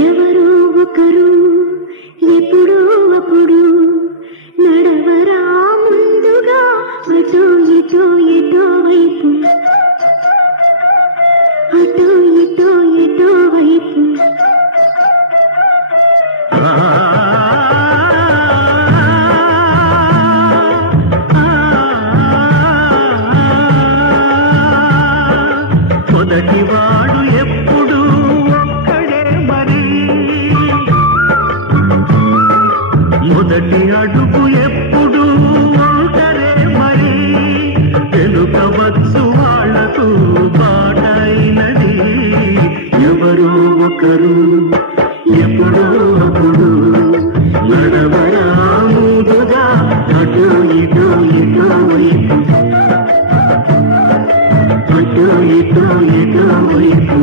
ఎవరో ఒకరు ఎప్పుడో అప్పుడు నడవరా ముందుగా అటో ఇటో ఎటో వైపు అటో ఇటో ఎటో వైపు మొదటివాడు ఎప్పుడు ఒక్కడే మరి మొదటి అడుగు ఎప్పుడు ఒంటరే మరి తెలుపవచ్చు వాళ్లకు బాటైనది ఎవరో ఒకరు ఎప్పుడో అప్పుడు నడవరా ముందుగా అటు ఇటు ఇటు వైపు అటు ఇటు ఇటు వైపు